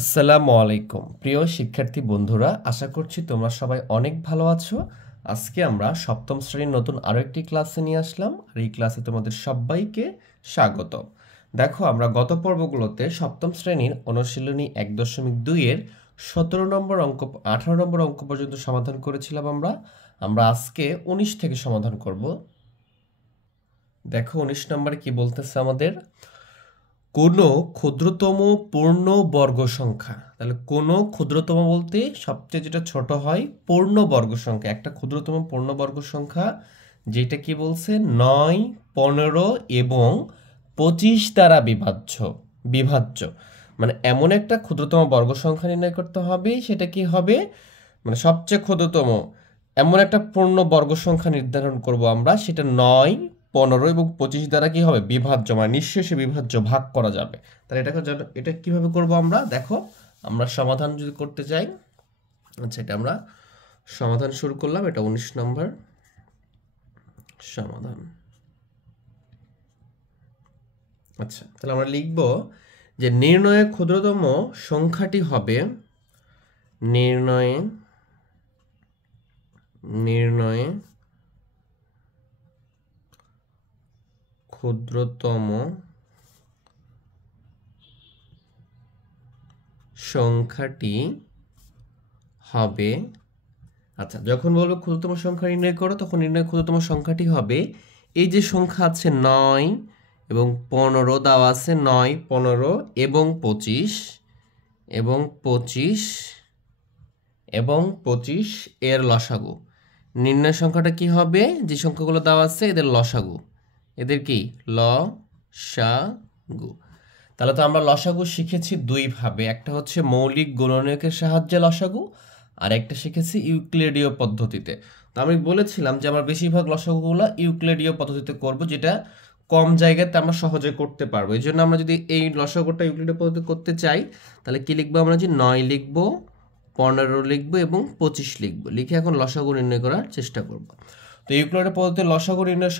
আসসালামু আলাইকুম প্রিয় শিক্ষার্থী বন্ধুরা, আশা করছি তোমরা সবাই অনেক ভালো আছো। আজকে আমরা সপ্তম শ্রেণীর নতুন আরো একটি ক্লাসে নিয়ে আসলাম, আর এই ক্লাসে তোমাদের সবাইকে স্বাগত। দেখো, আমরা গত পর্বগুলোতে সপ্তম শ্রেণীর অনুশীলনী 1.2 এর 17 নম্বর অঙ্ক 18 নম্বর অঙ্ক পর্যন্ত সমাধান করেছিলাম। আমরা আজকে 19 থেকে সমাধান করব। দেখো 19 নম্বরে কি বলতেছে আমাদের, কোনো ক্ষুদ্রতম পূর্ণ বর্গ সংখ্যা। তাহলে কোনো ক্ষুদ্রতম বলতে সবচেয়ে যেটা ছোট হয় পূর্ণ বর্গ সংখ্যা, একটা ক্ষুদ্রতম পূর্ণ বর্গ সংখ্যা যেটা কি বলছে 9, 15 এবং 25 দ্বারা বিভাজ্য মানে এমন একটা ক্ষুদ্রতম বর্গ সংখ্যা নির্ণয় করতে হবে, সেটা কি হবে মানে সবচেয়ে ক্ষুদ্রতম এমন একটা পূর্ণ বর্গ সংখ্যা নির্ধারণ করব আমরা, সেটা 9, 15 এবং 25 দ্বারা কি হবে বিভাজ্য, মানে নিঃশেষে বিভাজ্য, ভাগ করা যাবে। তাহলে এটা কিভাবে করব আমরা, দেখো আমরা সমাধান যদি করতে চাই, আচ্ছা এটা আমরা সমাধান শুরু করলাম। এটা 19 নম্বর সমাধান। আচ্ছা তাহলে আমরা লিখব যে নির্ণয়ে ক্ষুদ্রতম সংখ্যাটি হবে নির্ণয়ে ক্ষুদ্রতম সংখ্যাটি হবে, আচ্ছা যখন বলবো ক্ষুদ্রতম সংখ্যা নির্ণয় করো, তখন নির্ণয় ক্ষুদ্রতম সংখ্যাটি হবে এই যে সংখ্যা আছে 9 এবং 15 দেওয়া আছে, 9, 15 এবং 25 এর লসাগু। নির্ণয় সংখ্যাটা কি হবে, যে সংখ্যাগুলো দেওয়া আছে এদের লসাগু, এদের কি লসাগু। তাহলে তো আমরা লসাগু শিখেছি দুই ভাবে, একটা হচ্ছে মৌলিক গুণনীয়কের সাহায্যে লসাগু, আর একটা শিখেছি ইউক্লিডীয় পদ্ধতিতে। তো আমি বলেছিলাম যে আমরা বেশিরভাগ লসাগুগুলো ইউক্লিডীয় পদ্ধতিতে করব, যেটা কম জায়গাতে আমরা সহজে করতে পারবো। এই জন্য আমরা যদি এই লসাগুটা ইউক্লিডীয় পদ্ধতি করতে চাই, তাহলে কি লিখবো আমরা, যে 9 লিখবো, 15 লিখবো এবং 25 লিখবো, লিখে এখন লসাগু নির্ণয় করার চেষ্টা করব। তো ইউক্লিডীয় পদ্ধতিতে লসাগু নির্ণয়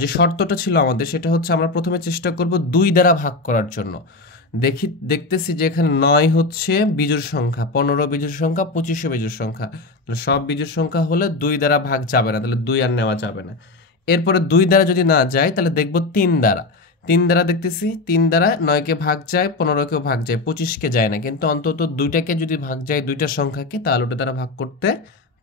যে শর্তটা ছিল আমাদের, সেটা হচ্ছে আমরা প্রথমে চেষ্টা করব 2 দ্বারা ভাগ করার জন্য। দেখতেছি যে এখানে 9 হচ্ছে বিজোড় সংখ্যা, 15 বিজোড় সংখ্যা, 25 বিজোড় সংখ্যা। তাহলে সব বিজোড় সংখ্যা হলে 2 দ্বারা ভাগ যাবে না, তাহলে 2 আর নেওয়া যাবে না। এরপরে 2 দ্বারা যদি না যায়, তাহলে দেখব 3 দ্বারা দেখতেছি 3 দ্বারা 9কে ভাগ যায়, 15কেও ভাগ যায়, 25কে যায় না, কিন্তু অন্তত 2টাকে যদি ভাগ যায়, 2টা সংখ্যাকে, তাহলে ওটা দ্বারা ভাগ করতে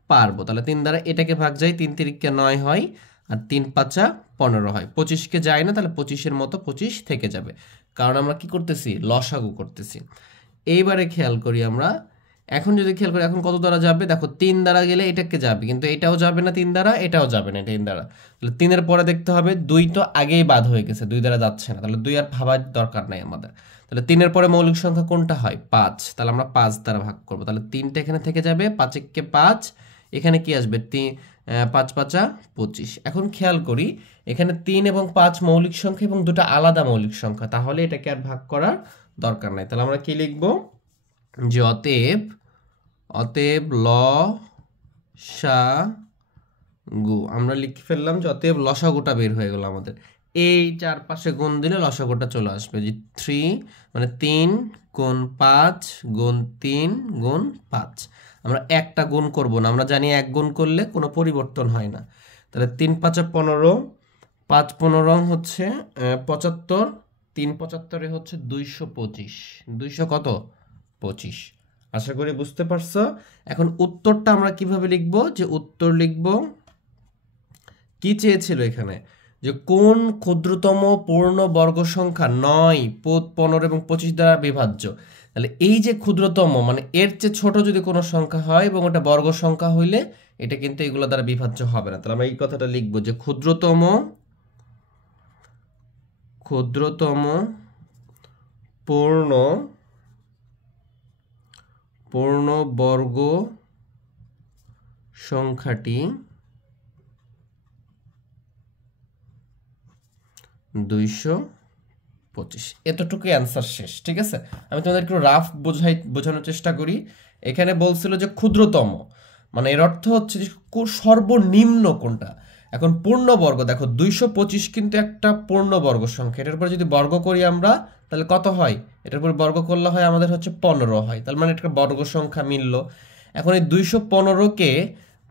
পারবো। তাহলে 3 দ্বারা এটাকে ভাগ যায়, 3 তিরিকে 9 হয়, আর 3 পাঁচা 15 হয়, 25কে যায় না, তাহলে 25-এর মতো 25 থেকে যাবে, কারণ আমরা কি করতেছি, লসাগু করতেছি। এইবারে খেয়াল করি আমরা, এখন যদি খেয়াল করি এখন কত দ্বারা যাবে, দেখো 3 দ্বারা গেলে এটাকে যাবে, কিন্তু এটাও যাবে না 3 দ্বারা, এটাও যাবে না 3 দ্বারা। তাহলে 3-এর পরে দেখতে হবে 2 তো আগেই বাদ হয়ে গেছে, 2 দ্বারা যাচ্ছে না, তাহলে 2 আর ভাবার দরকার নাই আমাদের। তাহলে 3-এর পরে মৌলিক সংখ্যা কোনটা হয়, 5, তাহলে আমরা 5 দ্বারা ভাগ করবো, তাহলে 3টা এখানে থেকে যাবে, 5-একে 5, এখানে কি আসবে 5 পাঁচা 25। এখন খেয়াল করি এখানে 3 এবং 5 মৌলিক সংখ্যা এবং দুটো আলাদা মৌলিক সংখ্যা, তাহলে এটাকে আর ভাগ করার দরকার নাই। তাহলে আমরা কি লিখব, যে অতএব লসাগু, আমরা লিখে ফেললাম যে অতএব লসাগুটা বের হয়ে গেল আমাদের। এই চারপাশে গুণ দিলে লসাগুটা চলে আসবে, যে 3 মানে 3 গুণ 5 গুণ 3 গুণ 5। আমরা একটা গুণ করব না, আমরা জানি এক গুণ করলে কোনো পরিবর্তন হয় না। তাহলে 3 5 15, 5 15 হচ্ছে 75, 3 75 হচ্ছে 225, 200 কত 25। আশা করি বুঝতে পারছো। এখন উত্তরটা আমরা কিভাবে লিখব, যে উত্তর লিখব, কি চেয়েছিল এখানে, যে কোন ক্ষুদ্রতম পূর্ণ বর্গ সংখ্যা 9, 15 এবং 25 দ্বারা বিভাজ্য। তাহলে এই যে ক্ষুদ্রতম মানে এর চেয়ে ছোট যদি কোনো সংখ্যা হয় এবং ওটা বর্গ সংখ্যা হইলে এটা কিন্তু এগুলো দ্বারা বিভাজ্য হবে না। তাহলে আমরা এই কথাটা লিখবো, যে ক্ষুদ্রতম পূর্ণ বর্গ সংখ্যাটি 225। এতটুকু অ্যান্সার শেষ, ঠিক আছে। আমি তোমাদের একটু রাফ বোঝানোর চেষ্টা করি। এখানে বলছিল যে ক্ষুদ্রতম, মানে এর অর্থ হচ্ছে যে সর্বনিম্ন কোনটা। এখন পূর্ণবর্গ দেখো 225 কিন্তু একটা পূর্ণবর্গ সংখ্যা, এটার উপর যদি বর্গ করি আমরা তাহলে কত হয়, এটার উপর বর্গ করলে হয় আমাদের হচ্ছে 15 হয়, তার মানে এটা বর্গ সংখ্যা মিলল। এখন এই 215কে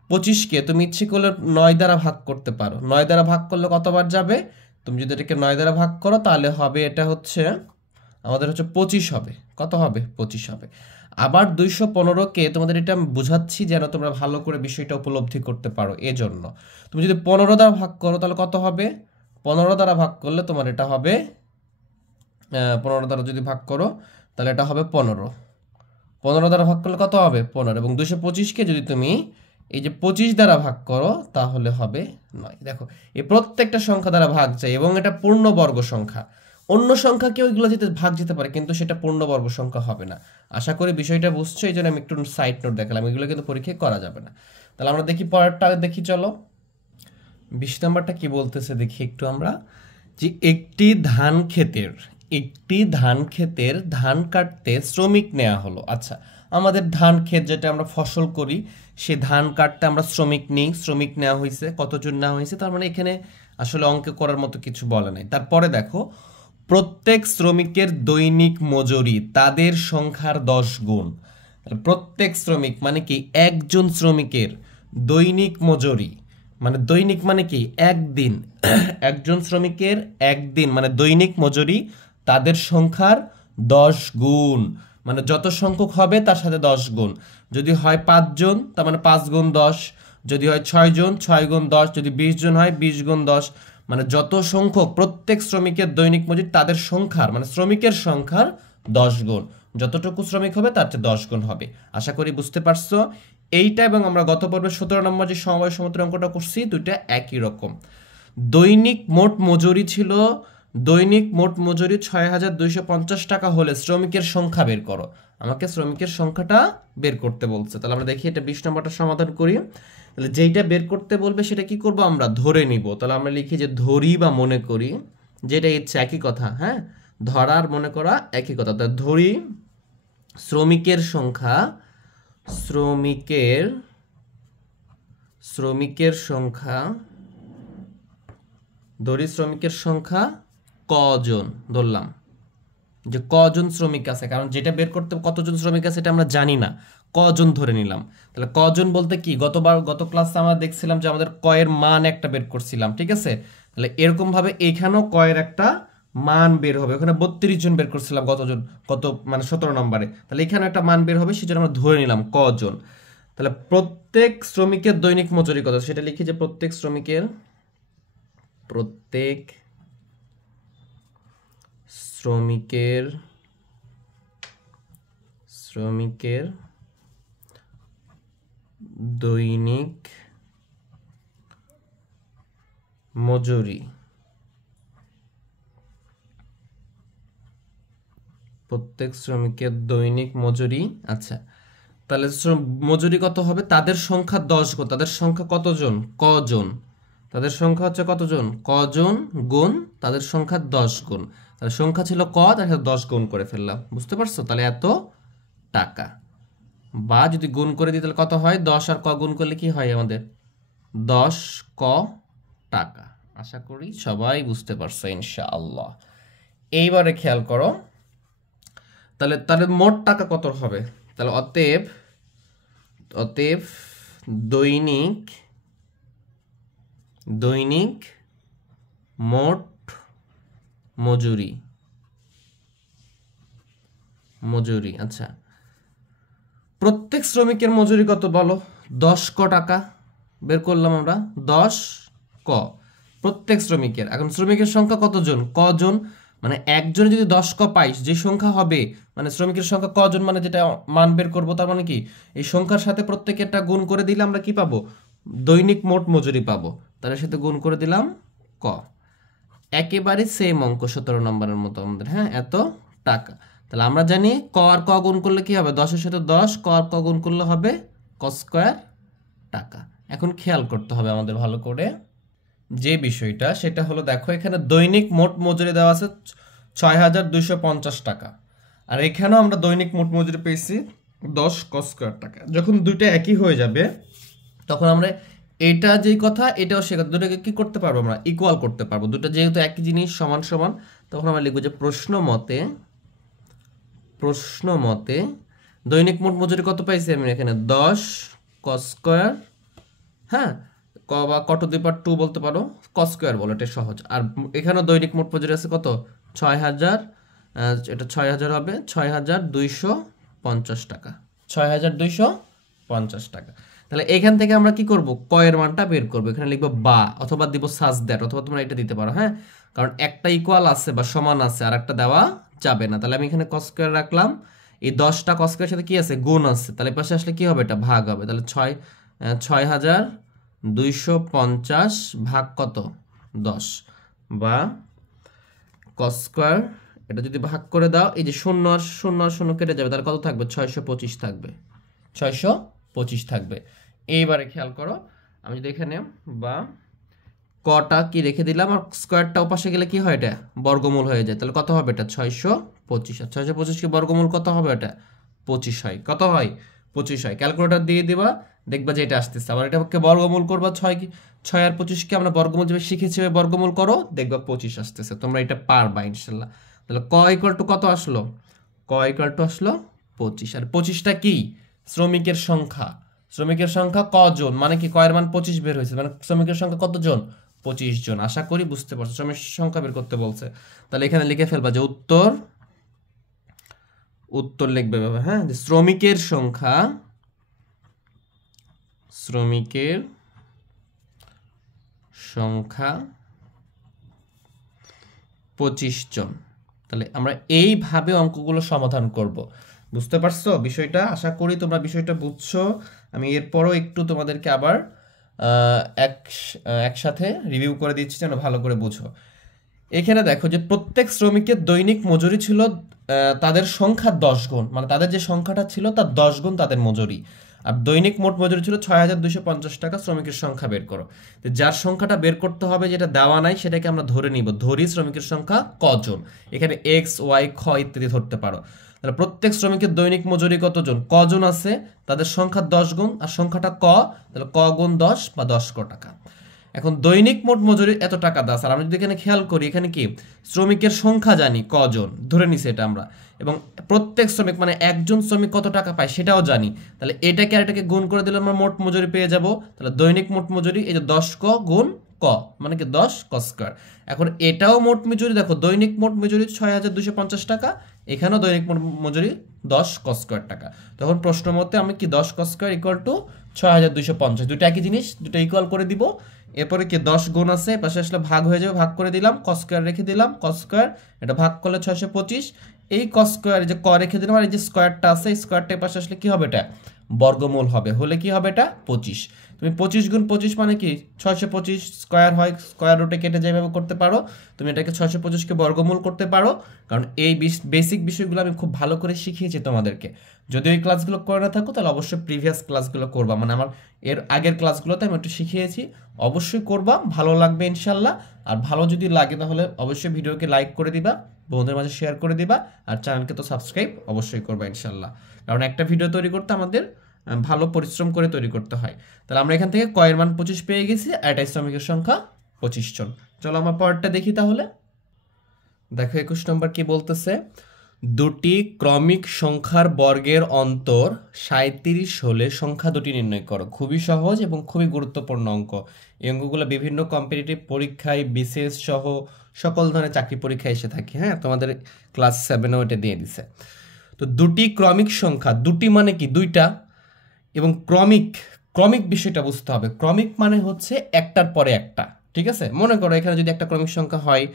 25কে তুমি ইচ্ছে করলে 9 দ্বারা ভাগ করতে পারো, 9 দ্বারা ভাগ করলে কতবার যাবে, তুমি যদি এটাকে 9 দ্বারা ভাগ করো তাহলে হবে এটা হচ্ছে আমাদের হচ্ছে 25 হবে, কত হবে 25 হবে। আবার 215কে তোমাদের এটা আমি বুঝাচ্ছি যেন তোমরা ভালো করে বিষয়টা উপলব্ধি করতে পারো, এজন্য তুমি যদি 15 দ্বারা ভাগ করো তাহলে কত হবে, 15 দ্বারা ভাগ করলে তোমার এটা হবে 15 দ্বারা যদি ভাগ করো তাহলে এটা হবে 15, 15 দ্বারা ভাগ করলে কত হবে 15, এবং 225কে যদি তুমি এই যে 25 দ্বারা ভাগ করো তাহলে হবে 9। দেখো এই প্রত্যেকটা সংখ্যা দ্বারা ভাগ যায় এবং এটা পূর্ণবর্গ সংখ্যা, অন্য সংখ্যাকেও এগুলো যেতে ভাগ যেতে পারে কিন্তু সেটা পূর্ণবর্গ সংখ্যা হবে না। আশা করি বিষয়টা বুঝছো, এই জন্য আমি একটু সাইড নোট দেখালাম, এগুলো কিন্তু পরীক্ষায় করা যাবে না। তাহলে আমরা দেখি পরেরটা, দেখি চলো 20 নম্বরটা কি বলতেছে দেখি একটু আমরা, যে একটি ধান ক্ষেতের ধান কাটতে শ্রমিক নেওয়া হলো। আচ্ছা, আমাদের ধান ক্ষেত যেটা আমরা ফসল করি সে ধান কাটতে আমরা শ্রমিক নিই, শ্রমিক নেওয়া হয়েছে, কতজন নেওয়া হয়েছে, তার মানে এখানে আসলে অঙ্ক করার মতো কিছু বলে নাই। তারপরে দেখো প্রত্যেক শ্রমিকের দৈনিক মজুরি তাদের সংখ্যার 10 গুণ। প্রত্যেক শ্রমিক মানে কি একজন শ্রমিকের দৈনিক মজুরি, মানে দৈনিক মানে কি একদিন, একজন শ্রমিকের একদিন মানে দৈনিক মজুরি তাদের সংখ্যার 10 গুণ, মানে যত সংখ্যক হবে তার সাথে 10 গুণ। যদি হয় 5 জন তার মানে 5 গুণ 10, যদি হয় 6 জন 6 গুণ 10, যদি 20 জন হয় 20 গুণ 10, মানে যত সংখ্যক প্রত্যেক শ্রমিকের দৈনিক মজুরি তাদের সংখ্যার মানে শ্রমিকের সংখ্যার 10 গুণ, যতটুকু শ্রমিক হবে তার চেয়ে 10 গুণ হবে। আশা করি বুঝতে পারছো এইটা। এবং আমরা গত পর্বে 17 নম্বর যে সমবায় সমতুল্য অঙ্কটা করছি দুইটা একই রকম। দৈনিক মোট মজুরি ছিল, দৈনিক মোট মজুরি 6250 টাকা হলে শ্রমিকের সংখ্যা বের করো। আমাকে শ্রমিকের সংখ্যাটা বের করতে বলছে, তাহলে আমরা দেখি এটা 20 নম্বরটা সমাধান করি। তাহলে যেইটা বের করতে বলবে সেটা কি করব আমরা ধরে নিব। তাহলে আমরা লিখি যে ধরি বা মনে করি, যেটা ইচ্ছে একই কথা, হ্যাঁ ধরার মনে করা একই কথা। তাহলে ধরি শ্রমিকের সংখ্যা, শ্রমিকের সংখ্যা, ধরি শ্রমিকের সংখ্যা কজন, ধরলাম যে কজন শ্রমিক আছে, কারণ যেটা বের করতে কতজন শ্রমিক আছে এটা আমরা জানি না, কজন ধরে নিলাম। তাহলে কজন বলতে কি গত ক্লাসে আমরা দেখছিলাম যে আমাদের কয়ের মান একটা বের করছিলাম, ঠিক আছে। তাহলে এরকম ভাবে এখানেও কয়ের একটা মান বের হবে, ওখানে 32 জন বের করছিলাম কত মানে 17 নম্বরে, তাহলে এখানে একটা মান বের হবে সেজন্য আমরা ধরে নিলাম কজন। তাহলে প্রত্যেক শ্রমিকের দৈনিক মজুরি কত সেটা লিখি যে প্রত্যেক শ্রমিকের দৈনিক মজুরি, প্রত্যেক শ্রমিকের দৈনিক মজুরি। আচ্ছা, তাহলে মজুরি কত হবে, তাদের সংখ্যা 10 গুণ, তাদের সংখ্যা কতজন কজন, তাদের সংখ্যা হচ্ছে কতজন কজন গুণ তাদের সংখ্যা 10 গুণ। তাহলে সংখ্যা ছিল ক, তার সাথে 10 গুণ করে ফেললাম, বুঝতে পারছো। তাহলে এত টাকা, বা যদি গুণ করে দিই তাহলে কত হয়, 10 আর ক গুণ করলে কি হয় আমাদের 10 ক টাকা। আশা করি সবাই বুঝতে পারছো ইনশাআল্লাহ। এইবারে খেয়াল করো তাহলে মোট টাকা কত হবে, তাহলে অতএব দৈনিক মোট মজুরি। আচ্ছা, প্রত্যেক শ্রমিকের মজুরি কত বলো, 10 ক টাকা বের করলাম আমরা, 10 ক প্রত্যেক শ্রমিকের। এখন শ্রমিকের সংখ্যা কতজন কজন, মানে একজনে যদি 10 ক পাইস যে সংখ্যা হবে, মানে শ্রমিকের সংখ্যা কজন মানে যেটা মান বের করবো, তার মানে কি এই সংখ্যার সাথে প্রত্যেকেরটা গুণ করে দিলে আমরা কি পাবো, দৈনিক মোট মজুরি পাবো। তার সাথে গুণ করে দিলাম ক, একেবারে সেম অঙ্ক 17 নম্বরের মতো আমাদের, হ্যাঁ এত টাকা। তাহলে আমরা জানি ক আর ক গুণ করলে কি হবে, 10 এর সাথে 10, ক আর ক গুণ করলে হবে ক স্কয়ার টাকা। এখন খেয়াল করতে হবে আমাদের ভালো করে যে বিষয়টা, সেটা হলো দেখো এখানে দৈনিক মোট মজুরি দেওয়া আছে 6250 টাকা, আর এখানেও আমরা দৈনিক মোট মজুরি পেয়েছি 10 ক স্কয়ার টাকা। যখন দুইটা একই হয়ে যাবে তখন আমরা এটা যেই কথা এটাও সে কথা, দুটোকে কি করতে পারবো আমরা, ইকুয়াল করতে পারবো। দুটো যেহেতু একই জিনিস, সমান সমান, তখন আমরা লিখবো যে প্রশ্ন মতে দৈনিক মোট মজুরি কত পাইছি আমি এখানে 10 cos স্কয়ার, হ্যাঁ, বা কত 2/2 বলতে পারো, cos স্কয়ার বলো, এটা সহজ। আর এখানে দৈনিক মোট মজুরি আছে কত 6000, এটা 6000 হবে 6250 টাকা, 6250 টাকা। তাহলে এখান থেকে আমরা কি করব, ক এর মানটা বের করব। এখানে লিখবো বা, অথবা দিব সাজ দ্যাট, অথবা তোমরা এটা দিতে পারো, হ্যাঁ, কারণ একটা ইকুয়াল আছে বা সমান আছে আর একটা দেওয়া যাবে না। তাহলে আমি এখানে cos স্কয়ার রাখলাম, এই 10টা cos স্কয়ারের সাথে কি আছে, গুণ আছে, তাহলে পাশে আসলে কি হবে, এটা ভাগ হবে। তাহলে 6250 ভাগ কত 10, বা cos স্কয়ার, এটা যদি ভাগ করে দাও, এই যে 0 আর 0 আর 0 কেটে যাবে, তাহলে কত থাকবে, 625 থাকবে, 625 থাকবে। এইবারে খেয়াল করো, আমি যদি এখানে বা কটা কি রেখে দিলাম, আর স্কয়ারটা ওপাশে গেলে কি হয়, এটা বর্গমূল হয়ে যায়, তাহলে কত হবে, এটা 625। আর 625 কি বর্গমূল কত হবে, এটা 25 হয়, কত হয় 25 হয়। ক্যালকুলেটর দিয়ে দিবা, দেখবা যে এটা আসতেছে। আবার এটাকে বর্গমূল করবা, 6 আর 25কে আমরা বর্গমূল যেভাবে শিখেছি বর্গমূল করো, দেখবা 25 আসতেছে। তোমরা এটা পারবা ইনশাল্লাহ। তাহলে ক ইকুয়াল টু কত আসলো, ক ইকুয়াল টু আসলো 25। আর 25টা কি, শ্রমিকের সংখ্যা। শ্রমিকের সংখ্যা কজন, মানে কি কয়ের মান 25 বের হয়েছে, মানে শ্রমিকের সংখ্যা কতজন, 25 জন। আশা করি বুঝতে পারছো, শ্রমিকের সংখ্যা বের করতে বলছে। তাহলে এখানে লিখে ফেলবা যে উত্তর লিখবে, হ্যাঁ, যে শ্রমিকের সংখ্যা 25 জন। তাহলে আমরা এইভাবে অঙ্কগুলো সমাধান করব। বুঝতে পারছো বিষয়টা, আশা করি তোমরা বিষয়টা বুঝছো। আমি এরপরও একটু তোমাদেরকে আবার একসাথে রিভিউ করে দিচ্ছি যেন ভালো করে বুঝো। এখানে দেখো যে প্রত্যেক শ্রমিকের দৈনিক মজুরি ছিল তাদের সংখ্যা 10 গুণ, মানে তাদের যে সংখ্যাটা ছিল তার 10 গুণ তাদের মজুরি। আর দৈনিক মোট মজুরি ছিল 6250 টাকা। শ্রমিকের সংখ্যা বের করো। তো যার সংখ্যাটা বের করতে হবে, যেটা দেওয়া নাই সেটাকে আমরা ধরে নিব, ধরি শ্রমিকের সংখ্যা কজন। এখানে এক্স ওয়াই খ ইত্যাদি ধরতে পারো। তাহলে প্রত্যেক শ্রমিকের দৈনিক মজুরি কতজন, কজন আছে, তাদের সংখ্যা 10 গুণ, আর সংখ্যাটা ক, তাহলে ক গুণ 10 বা 10 ক টাকা। এখন দৈনিক মোট মজুরি এত টাকা দাস। আর আমরা যদি এখানে খেয়াল করি, এখানে কি শ্রমিকের সংখ্যা জানি কজন, ধরে নিছি এটা আমরা, এবং প্রত্যেক শ্রমিক মানে একজন শ্রমিক কত টাকা পায় সেটাও জানি। তাহলে এটাকে আর এটাকে গুণ করে দিলে আমরা মোট মজুরি পেয়ে যাব। তাহলে দৈনিক মোট মজুরি এই যে 10 ক গুণ ক, মানে কি 10 ক স্কয়ার। এখন এটাও মোট মজুরি, দেখো দৈনিক মোট মজুরি 6250 টাকা, এখানেও দৈনিক মোট মজুরি 10 ক স্কয়ার টাকা। তখন প্রশ্ন মতে আমি কি 10 ক স্কয়ার ইকুয়াল টু 6250, দুটো একই জিনিস, দুটো ইকুয়াল করে দিব। এরপরে কি 10 গুণ আছে, পাশে আসলে ভাগ হয়ে যাবে, ভাগ করে দিলাম, cos স্কয়ার রেখে দিলাম, cos স্কয়ার, এটা ভাগ করলে 625। এই cos স্কয়ার যে ক রেখে দিলাম, আর এই যে স্কয়ারটা আছে, এই স্কয়ারটার পাশে আসলে কি হবে, এটা বর্গমূল হবে, হলে কি হবে, এটা 25। তুমি 25 গুণ 25 মানে কি 625 স্কয়ার হয়, স্কয়ার রুটে কেটে যেভাবে করতে পারো, তুমি এটাকে 625কে বর্গমূল করতে পারো। কারণ এই বেসিক বিষয়গুলো আমি খুব ভালো করে শিখিয়েছি তোমাদেরকে। যদি এই ক্লাসগুলো করে না থাকো তাহলে অবশ্যই প্রিভিয়াস ক্লাসগুলো করবা, মানে আমার এর আগের ক্লাসগুলোতে আমি একটু শিখিয়েছি, অবশ্যই করবা, ভালো লাগবে ইনশাল্লাহ। আর ভালো যদি লাগে তাহলে অবশ্যই ভিডিওকে লাইক করে দিবা, বন্ধুদের মাঝে শেয়ার করে দিবা, আর চ্যানেলকে তো সাবস্ক্রাইব অবশ্যই করবা ইনশাল্লাহ। কারণ একটা ভিডিও তৈরি করতে আমাদের ভালো পরিশ্রম করে তৈরি করতে হয়। তাহলে আমরা এখান থেকে কয়ের মান 25 পেয়ে গেছি, আর এটাই শ্রমিকের সংখ্যা 25 জন। চলো আমরা পরেরটা দেখি তাহলে। দেখো 21 নম্বর কি বলতেছে, দুটি ক্রমিক সংখ্যার বর্গের অন্তর 37 হলে সংখ্যা দুটি নির্ণয় করো। খুবই সহজ এবং খুবই গুরুত্বপূর্ণ অঙ্ক। এই অঙ্কগুলো বিভিন্ন কম্পিটিটিভ পরীক্ষায়, বিসিএস সহ সকল ধরনের চাকরি পরীক্ষায় এসে থাকে, হ্যাঁ, তোমাদের ক্লাস 7এও এটা দিয়ে দিছে। তো দুটি ক্রমিক সংখ্যা, দুটি মানে কি দুইটা, এবং ক্রমিক বিষয়টা বুঝতে হবে। ক্রমিক মানে হচ্ছে একটার পরে একটা, ঠিক আছে। মনে করো এখানে যদি একটা ক্রমিক সংখ্যা হয়,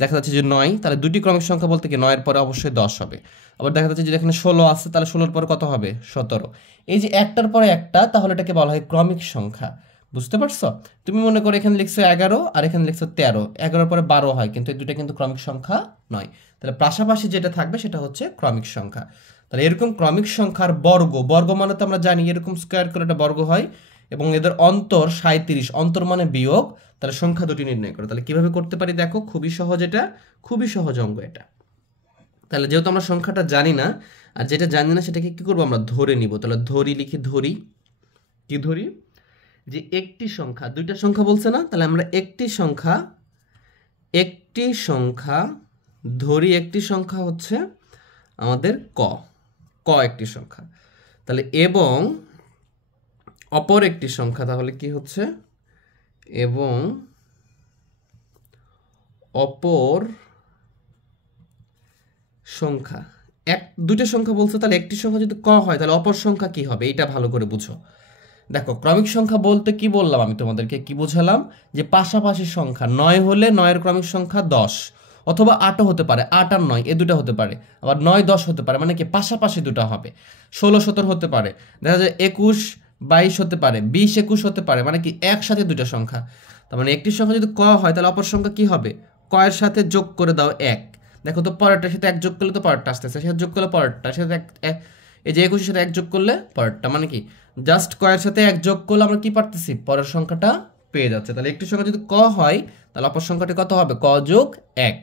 দেখা যাচ্ছে যে 9, তাহলে দুটি ক্রমিক সংখ্যা বলতে কি 9-এর পরে অবশ্যই 10 হবে। আবার দেখা যাচ্ছে যে এখানে 16 আছে, তাহলে 16-এর পরে কত হবে, 17। এই যে একটার পরে একটা, তাহলে এটাকে বলা হয় ক্রমিক সংখ্যা। বুঝতে পারছো? তুমি মনে করো এখানে লিখছো 11 আর এখানে লিখছো 13, 11-এর পরে 12 হয়, কিন্তু এই দুটো কিন্তু ক্রমিক সংখ্যা নয়। তাহলে পাশাপাশি যেটা থাকবে সেটা হচ্ছে ক্রমিক সংখ্যা। তাহলে এরকম ক্রমিক সংখ্যার বর্গ মানে তো আমরা জানি এরকম স্কয়ার করে একটা বর্গ হয়, এবং এদের অন্তর 37, অন্তর মানে বিয়োগ। তাহলে সংখ্যা দুটি নির্ণয় করো। তাহলে কিভাবে করতে পারি দেখো, খুবই সহজ, এটা খুবই সহজ অঙ্ক এটা। তাহলে যেহেতু আমরা সংখ্যাটা জানি না, আর যেটা জানি না সেটাকে কি করবো, আমরা ধরে নিব। তাহলে ধরি লিখি, ধরি কি ধরি, যে একটি সংখ্যা, দুইটা সংখ্যা বলছে না, তাহলে আমরা একটি সংখ্যা ধরি, একটি সংখ্যা হচ্ছে আমাদের ক একটি সংখ্যা, তাহলে এবং অপর একটি সংখ্যা, তাহলে কি হচ্ছে এবং অপর সংখ্যা, দুইটা সংখ্যা বলছে, তাহলে একটি সংখ্যা যদি ক হয় তাহলে অপর সংখ্যা কি হবে, এটা ভালো করে বুঝো। দেখো ক্রমিক সংখ্যা বলতে কি বললাম, আমি তোমাদেরকে কি বুঝালাম, যে পাশাপাশি সংখ্যা 9 হলে 9 এর ক্রমিক সংখ্যা 10, অথবা 8ও হতে পারে, 8 আর 9 এই দুটো হতে পারে, আবার 9 10 হতে পারে, মানে কি পাশাপাশি দুটো হবে, 16 17 হতে পারে, দেখা যায় 21 22 হতে পারে, 20 21 হতে পারে, মানে কি একসাথে দুটো সংখ্যা। তার মানে একটি সংখ্যা যদি ক হয় তাহলে অপর সংখ্যা কি হবে, ক এর সাথে যোগ করে দাও 1, দেখো তো পরেরটার সাথে 1 যোগ করলে তো পরেরটা আসতেছে, সাথে যোগ করলে পরেরটার সাথে এই যে 21 এর সাথে 1 যোগ করলে পরেরটা, মানে কি জাস্ট কয়ের সাথে 1 যোগ করলে আমরা কি পারতেছি, পরের সংখ্যাটা পেয়ে যাচ্ছে। তাহলে একটি সংখ্যা যদি ক হয় তাহলে অপর সংখ্যাটি কত হবে, ক যোগ 1।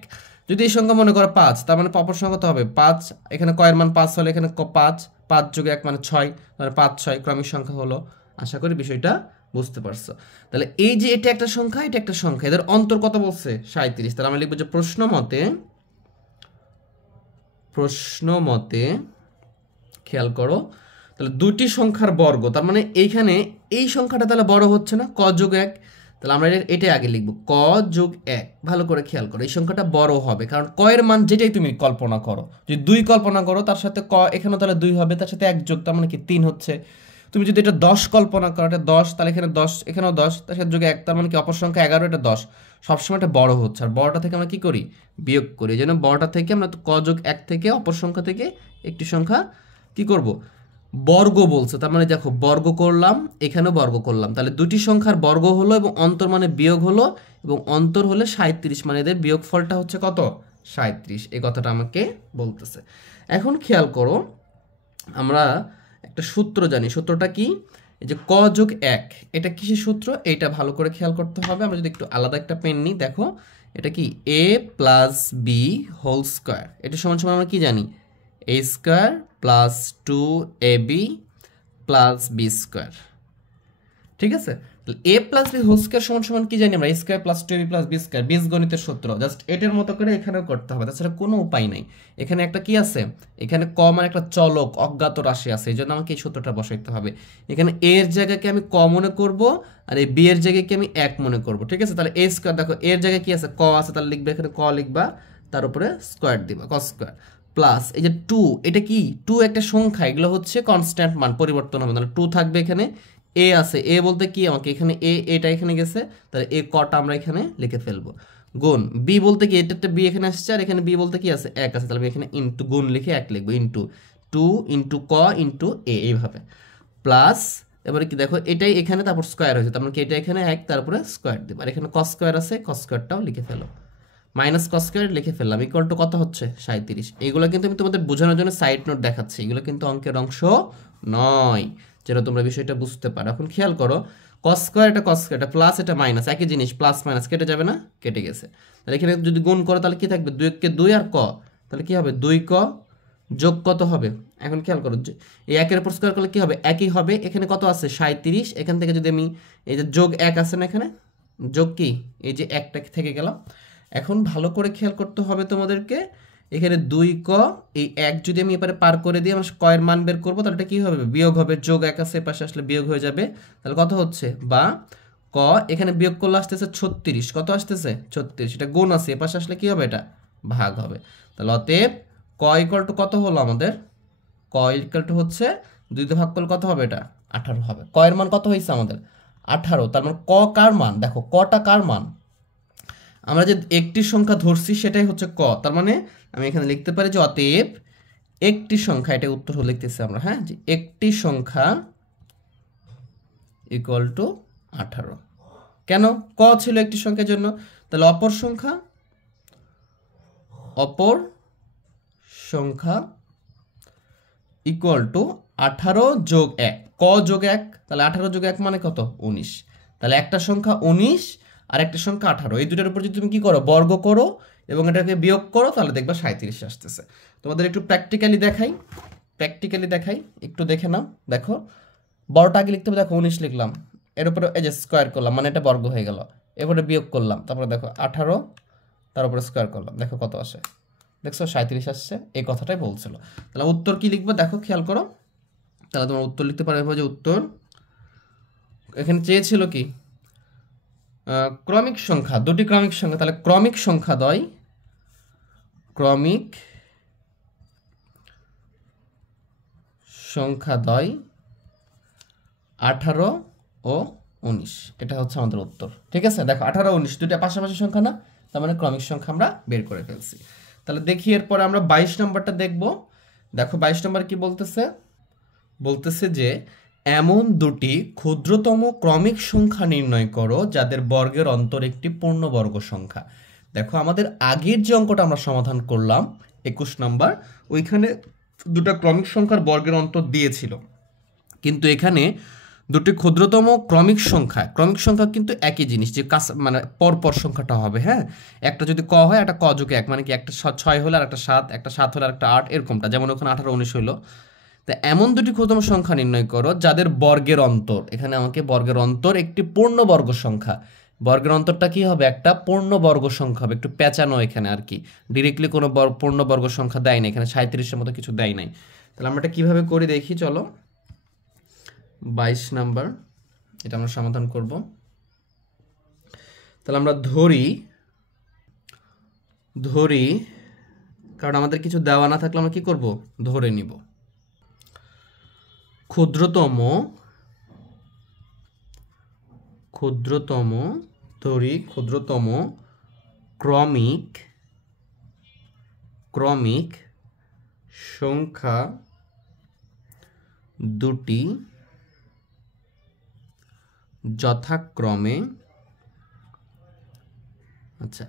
যদি এই সংখ্যা মনে করো 5, তার মানে অপর সংখ্যা কত হবে 5, এখানে কয়ের মান 5 হলে এখানে 5 যোগ 1 মানে 6, মানে 5 6 ক্রমিক সংখ্যা হলো। আশা করি বিষয়টা বুঝতে পারছো। তাহলে এই যে এটা একটা সংখ্যা, এটা একটা সংখ্যা, এদের অন্তর কত বলছে 37। তাহলে আমরা লিখবো যে প্রশ্ন মতে খেয়াল করো, তাহলে দুটি সংখ্যার বর্গ, তার মানে এইখানে এই সংখ্যাটা তাহলে বড় হচ্ছে না, ক যোগ 1, তাহলে আমরা এটা আগে লিখবো ক যোগ 1। ভালো করে খেয়াল করো, এই সংখ্যাটা বড় হবে, কারণ ক এর মান যেটাই তুমি কল্পনা করো, যদি 2 কল্পনা করো তার সাথে ক এখানে তাহলে 2 হবে, তার সাথে 1 যোগ, তার মানে কি 3 হচ্ছে। তুমি যদি এটা 10 কল্পনা করো, এটা 10, তাহলে এখানে 10 এখানেও 10, তার সাথে যোগ 1, তার মানে কি অপর সংখ্যা 11, এটা 10, সবসময় এটা বড় হচ্ছে, আর বড়টা থেকে আমরা কি করি, বিয়োগ করি। এই জন্য বড়টা থেকে আমরা ক যোগ 1 থেকে অপর সংখ্যা থেকে একটি সংখ্যা কি করব, বর্গ বলছে, তার মানে দেখো বর্গ করলাম, এখানেও বর্গ করলাম, তাহলে দুটি সংখ্যার বর্গ হলো এবং অন্তর মানে বিয়োগ হলো, এবং অন্তর হলে 37, মানে এদের বিয়োগফলটা হচ্ছে কত 37, এই কথাটা আমাকে বলতেছে। এখন খেয়াল করো, আমরা একটা সূত্র জানি, সূত্রটা কি, এই যে ক যোগ 1, এটা কিসের সূত্র, এইটা ভালো করে খেয়াল করতে হবে। আমরা যদি একটু আলাদা একটা পেন নিই, দেখো এটা কি a plus B whole square, এটা সমান সমান আমরা কি জানি, a square plus 2ab plus B square, ঠিক আছে। a plus B whole square সমান সমান কি জানি আমরা, a square plus 2ab plus B square, বীজগণিতের সূত্র, জাস্ট এটার মতো করে এখানেও করতে হবে, তাছাড়া কোনো উপায় নাই। এখানে একটা কি আছে, এখানে ক মানে একটা চলক অজ্ঞাত রাশি আছে, এই জন্য আমাকে এই সূত্রটা বসাইতে হবে। এখানে a এর জায়গাকে আমি ক মনে করব, আর এই b এর জায়গায় কি আমি 1 মনে করব, ঠিক আছে। তাহলে a স্কোয়ার, দেখো এর জায়গায় কি আছে, ক আছে, তাহলে লিখবে এখানে ক লিখবা, তার উপরে স্কোয়ার দিবা, ক স্কোয়ার প্লাস এই যে 2, এটা কি 2 একটা সংখ্যা, এগুলো হচ্ছে কনস্ট্যান্ট মান, পরিবর্তন হবে, তাহলে 2 থাকবে, এখানে এ আছে, এ বলতে কি আমাকে এখানে এটা এখানে গেছে, তাহলে এ কটা আমরা এখানে লিখে ফেলবো, গুণ বি বলতে কি এটা একটা বি এখানে আসছে, আর এখানে বি বলতে কি আছে 1 আছে, তাহলে আমি এখানে ইনটু গুণ লিখে 1 লিখবো, ইনটু 2 ইনটু ক ইনটু এ, এইভাবে প্লাস, এবারে কি দেখো এটাই এখানে তারপর স্কোয়ার হয়েছে, তার মানে কি এটা এখানে 1, তারপরে স্কোয়ার দিব, আর এখানে কস স্কোয়ার আছে, কস স্কোয়ারটাও লিখে ফেলো, মাইনাস কস স্কোয়ার লিখে ফেললাম, ইকুয়াল টু কত হচ্ছে 37। এইগুলো কিন্তু আমি তোমাদের বোঝানোর জন্য সাইড নোট দেখাচ্ছি, এগুলো কিন্তু অঙ্কের অংশ নয়, যেন তোমরা বিষয়টা বুঝতে পারো। এখন খেয়াল করো, কস স্কোয়ার এটা কস স্কোয়ার, এটা প্লাস এটা মাইনাস, একই জিনিস, প্লাস মাইনাস কেটে যাবে না, কেটে গেছে। তাহলে এখানে যদি গুণ করো তাহলে কি থাকবে, 2 কে 2 আর ক, তাহলে কি হবে 2 ক যোগ কত হবে, এখন খেয়াল করো এই 1 এর উপর স্কোয়ার করলে কি হবে, একই হবে, এখানে কত আছে 37, এখান থেকে যদি আমি এই যে যোগ 1 আছে না এখানে, যোগ কি এই যে 1টা থেকে গেলাম। এখন ভালো করে খেয়াল করতে হবে তোমাদেরকে, এখানে 2 ক, এই 1 যদি আমি এবারে পার করে দিই, আমরা ক এর মান বের করবো, তাহলে এটা কি হবে, বিয়োগ হবে, যোগ 1 আছে পাশে আসলে বিয়োগ হয়ে যাবে, তাহলে কত হচ্ছে, বা ক এখানে বিয়োগ করলে আসতেছে 36, কত আসতেছে 36, এটা গুণ আছে, এপাশে আসলে কি হবে, এটা ভাগ হবে। তাহলে অতএব ক ইকুয়াল টু কত হলো আমাদের, ক ইকুয়াল টু হচ্ছে 2 দিয়ে ভাগ করলে কত হবে, এটা 18 হবে। ক এর মান কত হয়েছে আমাদের 18, তার মানে ক কার মান, দেখো কটা কার মান, আমরা যে একটি সংখ্যা ধরছি সেটাই হচ্ছে ক, তার মানে আমি এখানে লিখতে পারি যে অতএব একটি সংখ্যা, এটা উত্তর লিখতেছি আমরা, হ্যাঁ, যে একটি সংখ্যা ইকুয়াল টু 18। কেন, ক ছিল একটি সংখ্যার জন্য, তাহলে অপর সংখ্যা ইকুয়াল টু 18 যোগ 1, ক যোগ 1, তাহলে 18 যোগ 1 মানে কত 19, তাহলে একটা সংখ্যা 19 আর একটা সংখ্যা 18, এই দুটোর উপর যদি তুমি কি করো, বর্গ করো এবং এটাকে বিয়োগ করো, তাহলে দেখবা 37 আসতেছে। তোমাদের একটু প্র্যাকটিক্যালি দেখাই, একটু দেখে নাও। দেখো বড়টা আগে লিখতে হবে, দেখো 19 লিখলাম, এর উপরে এই যে স্কোয়ার করলাম, মানে এটা বর্গ হয়ে গেল। এরপরে বিয়োগ করলাম, তারপরে দেখো 18, তার উপরে স্কোয়ার করলাম, দেখো কত আসে, দেখছো 37 আসছে। এই কথাটাই বলছিল। তাহলে উত্তর কি লিখবো দেখো, খেয়াল করো। তাহলে তোমার উত্তর লিখতে পারবে যে উত্তর এখানে চেয়েছিল কি ক্রমিক সংখ্যা, দুটি ক্রমিক সংখ্যা, তাহলে ক্রমিক সংখ্যা দ্বয়, ক্রমিক সংখ্যা দ্বয় 18 ও 19, এটা হচ্ছে আমাদের উত্তর। ঠিক আছে, দেখো 18 19 দুইটা পাশাপাশি সংখ্যা না, তার মানে ক্রমিক সংখ্যা আমরা বের করে ফেলছি। তাহলে দেখি এরপরে আমরা 22 নম্বরটা দেখব। দেখো 22 নম্বর কি বলতেছে, বলতেছে যে এমন দুটি ক্ষুদ্রতম ক্রমিক সংখ্যা নির্ণয় করো যাদের বর্গের অন্তর একটি পূর্ণবর্গ সংখ্যা। দেখো আমাদের আগের যে অঙ্কটা আমরা সমাধান করলাম 21 নম্বর, ওইখানে দুটো ক্রমিক সংখ্যার বর্গের অন্তর দিয়েছিল, কিন্তু এখানে দুটি ক্ষুদ্রতম ক্রমিক সংখ্যা কিন্তু একই জিনিস, যে মানে পরপর সংখ্যাটা হবে। হ্যাঁ, একটা যদি ক হয় একটা ক যোগ 1, মানে কি একটা 6 হলে আর একটা 7, একটা 7 হলে আর একটা 8, এরকমটা, যেমন ওখানে 18 19 হলো। তা এমন দুটি ক্ষুদ্রতম সংখ্যা নির্ণয় করো যাদের বর্গের অন্তর, এখানে আমাকে বর্গের অন্তর একটি পূর্ণবর্গ সংখ্যা, বর্গের অন্তরটা কি হবে, একটা পূর্ণবর্গ সংখ্যা হবে, একটু পেঁচানো এখানে আর কি, ডিরেক্টলি কোনো পূর্ণবর্গ সংখ্যা দেয় না, এখানে 37-এর মতো কিছু দেয় নাই। তাহলে আমরা এটা কিভাবে করি দেখি, চলো 22 নাম্বার এটা আমরা সমাধান করব। তাহলে আমরা ধরি, কারণ আমাদের কিছু দেওয়া না থাকলে আমরা কি করব, ধরে নিব। ক্ষুদ্রতম ক্রমিক সংখ্যা দুটি যথাক্রমে, আচ্ছা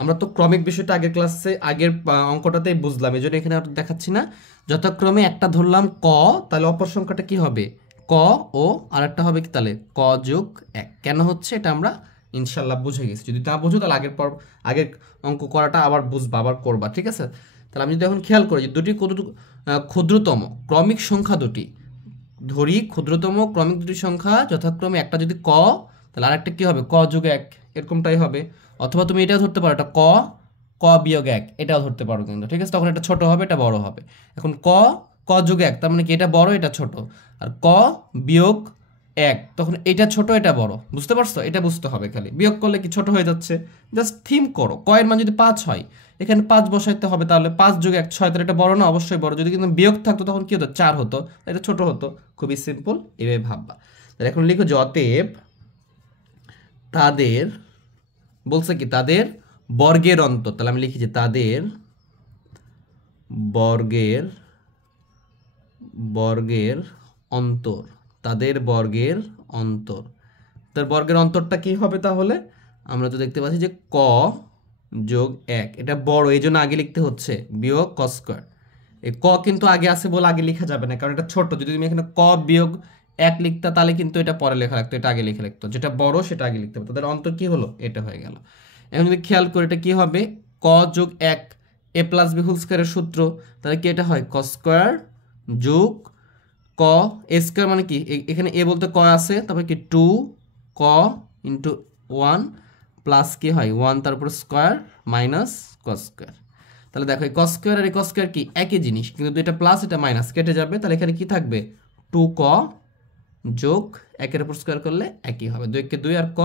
আমরা তো ক্রমিক বিষয়টা আগের ক্লাসে আগের অঙ্কটাতেই বুঝলাম, এই জন্য এখানে আর দেখাচ্ছি না। যথাক্রমে একটা ধরলাম ক, তাহলে অপর সংখ্যাটা কি হবে ক, ও আর একটা হবে কি তাহলে ক যোগ 1। কেন হচ্ছে এটা আমরা ইনশাল্লাহ বুঝে গেছি, যদি তা বুঝো তাহলে আগের অঙ্ক করাটা আবার বুঝবা, আবার করবা। ঠিক আছে, তাহলে আমি যদি এখন খেয়াল করি যে দুটি ক্ষুদ্রতম ক্রমিক সংখ্যা দুটি ধরি, ক্ষুদ্রতম ক্রমিক দুটি সংখ্যা যথাক্রমে একটা যদি ক, তাহলে আরেকটা কি হবে ক যোগ 1, এরকমটাই হবে। অথবা তুমি এটাও ধরতে পারো, এটা ক বিয়োগ 1, এটাও ধরতে পারো কিন্তু। ঠিক আছে, তখন এটা ছোট হবে, এটা বড় হবে। এখন ক যোগ 1, তার মানে কি এটা বড় এটা ছোট, আর ক বিয়োগ 1, তখন এটা ছোট এটা বড়। বুঝতে পারছো, এটা বুঝতে হবে, খালি বিয়োগ করলে কি ছোট হয়ে যাচ্ছে। জাস্ট থিম করো, ক এর মান যদি 5 হয় এখানে 5 বসাইতে হবে, তাহলে 5 যোগ 1 6, তাহলে এটা বড় না, অবশ্যই বড়। যদি কিন্তু বিয়োগ থাকতো তখন কি হতো 4 হতো, এটা ছোট হতো। খুবই সিম্পল, এভাবে ভাববা। তাহলে এখন লিখো যে অতএব তাদের, বলছে কি তাদের বর্গের অন্তর, তাহলে আমি লিখি যে তাদের বর্গের অন্তর, তার বর্গের অন্তরটা কি হবে তাহলে, আমরা তো দেখতে পাচ্ছি যে ক যোগ 1, এটা বড় এই জন্য আগে লিখতে হচ্ছে, বিয়োগ ক স্কোয়ার। এই ক কিন্তু আগে আছে বলে আগে লেখা যাবে না, কারণ এটা ছোট। যদি তুমি এখানে ক বিয়োগ 1 লিখতা তাহলে কিন্তু এটা পরে লেখা লাগতো, এটা আগে লিখে লিখতো, যেটা বড় সেটা আগে লিখতে হবে। তাদের অন্তর কি হলো, এটা হয়ে গেল। এখন যদি খেয়াল করে এটা কি হবে, ক যোগ 1 a প্লাস বি হোল স্কোয়ারের সূত্র, তাহলে কি এটা হয় ক স্কোয়ার যোগ ক এ স্কোয়ার, মানে কি এখানে এ বলতে ক আছে, তারপরে কি 2 ক ইন্টু 1 প্লাস কি হয় 1 তার উপর স্কোয়ার মাইনাস ক স্কোয়ার। তাহলে দেখো এই কস স্কোয়ার আর এই কস স্কোয়ার কি একই জিনিস, কিন্তু এটা প্লাস এটা মাইনাস কেটে যাবে। তাহলে এখানে কি থাকবে 2ক যোগ 1 এর উপর স্কোয়ার করলে একই হবে, 2 কে 2 আর ক,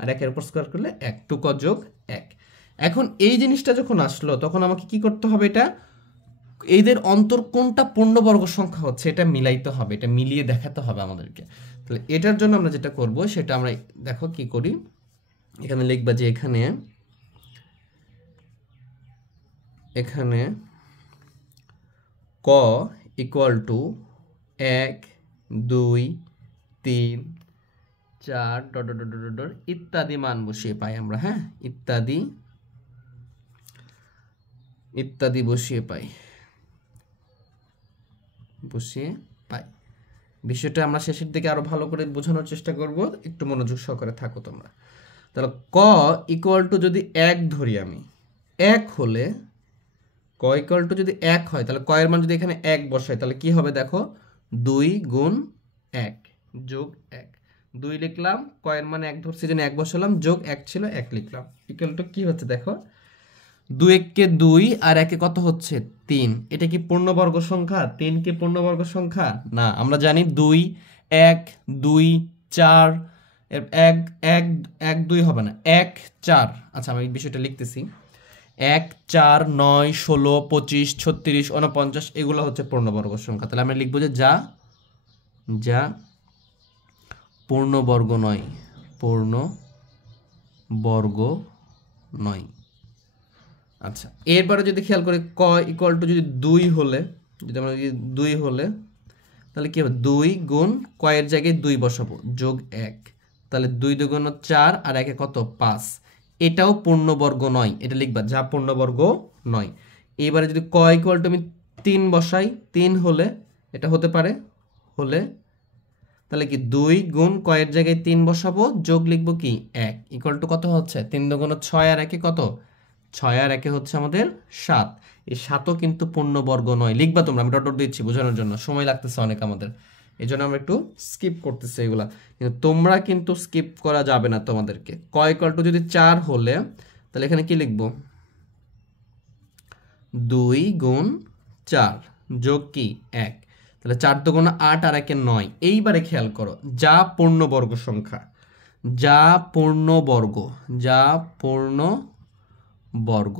আর 1 এর উপর স্কোয়ার করলে 1, 2ক যোগ 1। এখন এই জিনিসটা যখন আসলো তখন আমাকে কি করতে হবে, এটা এদের অন্তর কোনটা পূর্ণবর্গ সংখ্যা হচ্ছে এটা মিলাইতে হবে, এটা মিলিয়ে দেখাতে হবে আমাদেরকে। তাহলে এটার জন্য আমরা যেটা করব সেটা আমরা দেখো কি করি, এখানে লিখবা যে এখানে ক equal to 1 2 3 4 dot dot dot dot ইত্যাদি মান বসিয়ে পাই আমরা। হ্যাঁ, ইত্যাদি বসিয়ে পাই। বিষয়টা আমরা শেষের দিকে আরো ভালো করে বোঝানোর চেষ্টা করব, একটু মনোযোগ সহকারে থাকো তোমরা। তাহলে ক ইকুয়াল টু যদি 1 ধরি আমি, 1 হলে ক ইকুয়াল টু যদি 1 হয় তাহলে ক এর মান যদি এখানে 1 বসাই তাহলে কি হবে দেখো 2 গুণ 1 যোগ 1, 2 লিখলাম, কয়ের মান 1 ধরছি জন্য 1 বসালাম, যোগ 1 ছিল 1 লিখলাম, ইকুয়াল টু কি হচ্ছে দেখো 2 1 2 আর 1 কত হচ্ছে 3। এটা কি পূর্ণবর্গ সংখ্যা? 3 কি পূর্ণবর্গ সংখ্যা? না, আমরা জানি 2 1 2 4 1 1 1 2 হবে না, 1 4। আচ্ছা আমি এই বিষয়টা লিখতেছি, 1 4 9 16 25 36 49 এগুলো হচ্ছে পূর্ণবর্গ সংখ্যা। তাহলে আমরা লিখবো যে যা পূর্ণবর্গ নয়, পূর্ণবর্গ নয়। আচ্ছা এরপরে যদি খেয়াল করি ক ইকুয়াল টু যদি 2 হলে, যদি আমরা 2 হলে তাহলে কি হবে 2 গুণ কয়ের জায়গায় 2 বসাবো, যোগ 1, তাহলে 2 2 4 আর 1 কত 5। এটাও পূর্ণবর্গ নয়, এটা লিখবা যা পূর্ণবর্গ নয়। এবারে যদি ক ইকুয়াল টু আমি 3 বসাই, 3 হলে এটা হতে পারে, হলে তাহলে কি 2 গুণ কয়ের জায়গায় 3 বসাবো, যোগ লিখবো কি 1, ইকুয়াল টু কত হচ্ছে 3 2 6 আর 1 কত 6 আর 1 হচ্ছে আমাদের 7। এই 7ও কিন্তু পূর্ণবর্গ নয়, লিখবা তোমরা, আমি ডট ডট দিচ্ছি বোঝানোর জন্য, সময় লাগতেছে অনেক আমাদের, এই জন্য আমরা একটু স্কিপ করতেছি এগুলা, কিন্তু তোমরা কিন্তু স্কিপ করা যাবে না তোমাদেরকে। ক ইকুয়াল টু যদি 4 হলে তাহলে এখানে কি লিখবো 2 গুণ 4 যোগ কি 1, তাহলে 4 2 8 আর 1 9। এইবারে খেয়াল করো যা পূর্ণবর্গ সংখ্যা, যা পূর্ণবর্গ, যা পূর্ণবর্গ।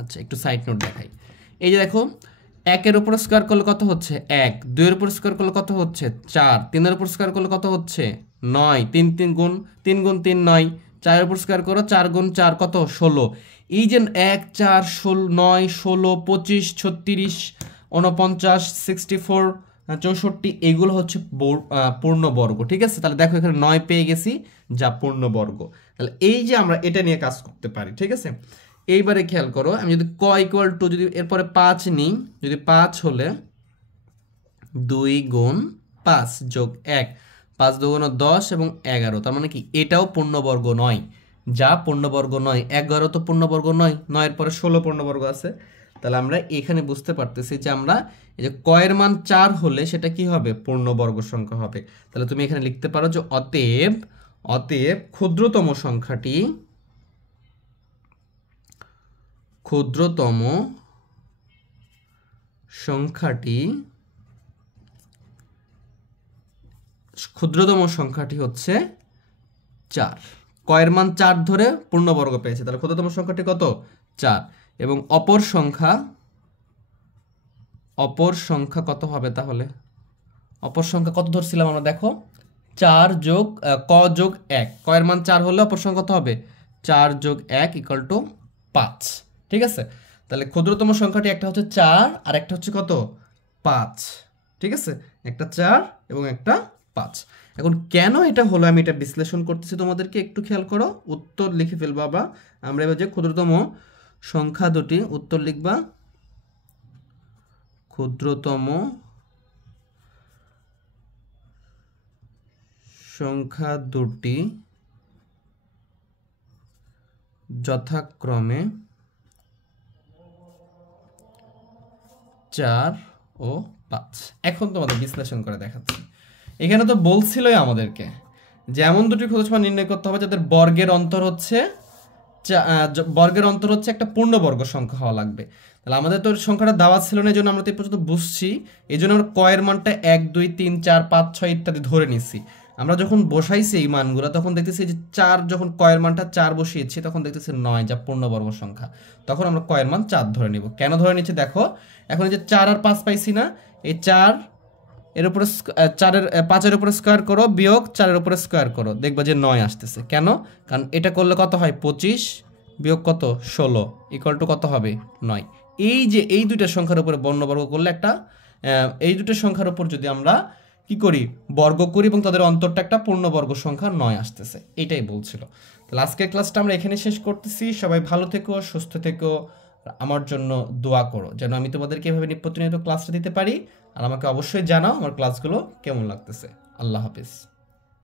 আচ্ছা একটু সাইড নোট দেখাই, এই যে দেখো 1 এর উপর স্কয়ার করলে কত হচ্ছে 1, 2 এর উপর স্কয়ার করলে কত হচ্ছে 4, 3 এর উপর স্কয়ার করলে কত হচ্ছে 9, 3 3 গুণ 3 গুণ 3 9, 4 এর উপর স্কয়ার করো 4 গুণ 4 কত 16। এই যে 1 4 9 16 25 36 49 64 64 এগুলো হচ্ছে পূর্ণবর্গ, ঠিক আছে। তাহলে দেখো এখানে 9 পেয়ে গেছি যা পূর্ণবর্গ। তাহলে এই যে আমরা এটা নিয়ে কাজ করতে পারি, ঠিক আছে। এইবারে খেয়াল করো আমি যদি ক ইকুয়াল টু যদি এরপরে 5 নিই, যদি 5 হলে 2 গুণ 5 যোগ 1, 5 2 10 এবং 11, তার মানে কি এটাও পূর্ণবর্গ নয়, যা পূর্ণবর্গ নয়। 11 তো পূর্ণবর্গ নয়, 9 এর পরে 16 পূর্ণবর্গ আছে। তাহলে আমরা এখানে বুঝতে পারতেছি যে আমরা এই যে কয়ের মান 4 হলে সেটা কি হবে পূর্ণবর্গ সংখ্যা হবে। তাহলে তুমি এখানে লিখতে পারো যে অতএব ক্ষুদ্রতম সংখ্যাটি হচ্ছে 4। কয়ের মান 4 ধরে পূর্ণবর্গ পেয়েছে, তাহলে ক্ষুদ্রতম সংখ্যাটি কত 4। এবং অপর সংখ্যা কত হবে? তাহলে অপর সংখ্যা কত ধরছিলাম আমরা, দেখো 4 যোগ ক যোগ 1, কয়ের মান 4 হলে অপর সংখ্যা কত হবে 4 যোগ 1 ইকুয়াল টু 5, ঠিক আছে। তাহলে ক্ষুদ্রতম সংখ্যাটি একটা হচ্ছে 4 আর একটা হচ্ছে কত 5, ঠিক আছে, একটা 4 এবং একটা 5। এখন কেন এটা হলো আমি এটা বিশ্লেষণ করতেছি তোমাদেরকে, একটু খেয়াল করো, উত্তর লিখে ফেলবা। বা আমরা এবার যে ক্ষুদ্রতম সংখ্যা দুটি, উত্তর লিখবা ক্ষুদ্রতম সংখ্যা দুটি যথাক্রমে 4 ও 5। এখন তোমাদের বিশ্লেষণ করে দেখাচ্ছি। এখানে তো বলছিলই আমাদেরকে যে এমন দুটি ক্ষুদ্র সংখ্যা নির্ণয় করতে হবে যাদের বর্গের অন্তর হচ্ছে একটা পূর্ণবর্গ সংখ্যা হওয়া লাগবে। তাহলে আমাদের তো সংখ্যাটা দেওয়া ছিল না, এই জন্য আমরা তো এই পর্যন্ত বুঝছি, এই জন্য আমরা কয়ের মানটা 1 2 3 4 5 6 ইত্যাদি ধরে নিচ্ছি। আমরা যখন বসাইছি এই মানগুলো তখন দেখতেছি যে 4, যখন কয়ের মানটা 4 বসিয়েছি তখন দেখতেছি 9 যা পূর্ণবর্গ সংখ্যা, তখন আমরা কয়ের মান 4 ধরে নিব। কেন ধরে নিচ্ছি দেখো, এখন এই যে 4 আর 5 পাইছি না, এই 4 এর উপরে 5 এর উপরে স্কয়ার করো, বিয়োগ 4 এর উপরে স্কয়ার করো, দেখবা যে 9 আসতেছে। কেন? কারণ এটা করলে কত হয় 25 বিয়োগ কত 16 ইকুয়াল টু কত হবে 9। এই যে এই দুইটা সংখ্যার উপরে বর্ণবর্গ করলে এই দুটো সংখ্যার উপর যদি আমরা কি করি বর্গ করি এবং তাদের অন্তরটা একটা পূর্ণবর্গ সংখ্যা 9 আসতেছে, এটাই বলছিল। তাহলে আজকের ক্লাসটা আমরা এখানে শেষ করতেছি। সবাই ভালো থেকো, সুস্থ থেকো, আমার জন্য দোয়া করো যেন আমি তোমাদেরকে এভাবে প্রতিনিয়ত ক্লাসটা দিতে পারি। আর আমাকে অবশ্যই জানাও আমার ক্লাসগুলো কেমন লাগতেছে। আল্লাহ হাফেজ।